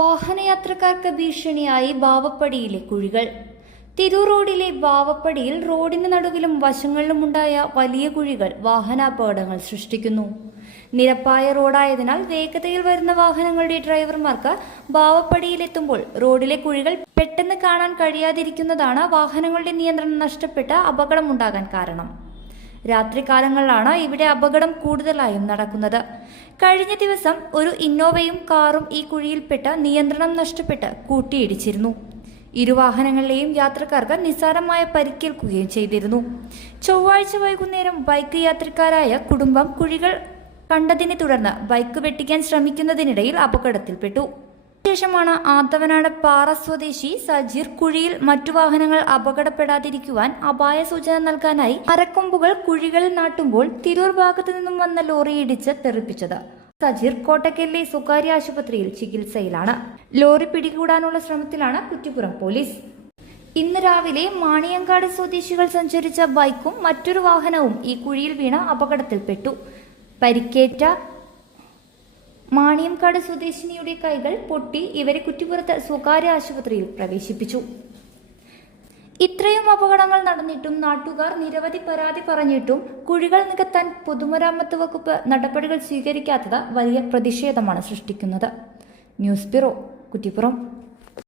വാഹനയാത്രക്കാർക്ക് ഭീഷണിയായി ബാവപ്പടിയിലെ കുഴികൾ. തിരൂർ റോഡിലെ ബാവപ്പടിയിൽ റോഡിന് നടുവിലും വശങ്ങളിലുമുണ്ടായ വലിയ കുഴികൾ വാഹനാപകടങ്ങൾ സൃഷ്ടിക്കുന്നു. നിരപ്പായ റോഡായതിനാൽ വേഗതയിൽ വരുന്ന വാഹനങ്ങളുടെ ഡ്രൈവർമാർക്ക് ബാവപ്പടിയിലെത്തുമ്പോൾ റോഡിലെ കുഴികൾ പെട്ടെന്ന് കാണാൻ കഴിയാതിരിക്കുന്നതാണ് വാഹനങ്ങളുടെ നിയന്ത്രണം നഷ്ടപ്പെട്ട് അപകടമുണ്ടാകാൻ കാരണം. രാത്രികാലങ്ങളിലാണ് ഇവിടെ അപകടം കൂടുതലായും നടക്കുന്നത്. കഴിഞ്ഞ ദിവസം ഒരു ഇന്നോവയും കാറും ഈ കുഴിയിൽപ്പെട്ട് നിയന്ത്രണം നഷ്ടപ്പെട്ട് കൂട്ടിയിടിച്ചിരുന്നു. ഇരുവാഹനങ്ങളിലെയും യാത്രക്കാർക്ക് നിസ്സാരമായ പരിക്കേൽക്കുകയും ചെയ്തിരുന്നു. ചൊവ്വാഴ്ച വൈകുന്നേരം ബൈക്ക് യാത്രക്കാരായ കുടുംബം കുഴികൾ കണ്ടതിനെ തുടർന്ന് ബൈക്ക് വെട്ടിക്കാൻ ശ്രമിക്കുന്നതിനിടയിൽ അപകടത്തിൽപ്പെട്ടു. ശേഷമാണ് ആത്തവനാട് പാറ സ്വദേശി സജിർ. കുഴിയിൽ മറ്റു വാഹനങ്ങൾ അപകടപ്പെടാതിരിക്കുവാൻ അപായ സൂചന നൽകാനായി അരക്കൊമ്പുകൾ കുഴികളിൽ നാട്ടുമ്പോൾ തിരൂർ ഭാഗത്തു നിന്നും വന്ന ലോറി ഇടിച്ച് തെറിപ്പിച്ചത്. സജിർ കോട്ടക്കലിലെ സ്വകാര്യ ആശുപത്രിയിൽ ചികിത്സയിലാണ്. ലോറി പിടികൂടാനുള്ള ശ്രമത്തിലാണ് കുറ്റിപ്പുറം പോലീസ്. ഇന്ന് രാവിലെ മാണിയങ്കാട് സ്വദേശികൾ സഞ്ചരിച്ച ബൈക്കും മറ്റൊരു വാഹനവും ഈ കുഴിയിൽ വീണ അപകടത്തിൽപ്പെട്ടു. പരിക്കേറ്റ മാണിയംകാട് സ്വദേശിനിയുടെ കൈകൾ പൊട്ടി ഇവരെ കുറ്റിപ്പുറത്ത് സ്വകാര്യ ആശുപത്രിയിൽ പ്രവേശിപ്പിച്ചു. ഇത്രയും അപകടങ്ങൾ നടന്നിട്ടും നാട്ടുകാർ നിരവധി പരാതി പറഞ്ഞിട്ടും കുഴികൾ നികത്താൻ പൊതുമരാമത്ത് വകുപ്പ് നടപടികൾ സ്വീകരിക്കാത്തത് വലിയ പ്രതിഷേധമാണ് സൃഷ്ടിക്കുന്നത്. News bureau Kuttippuram.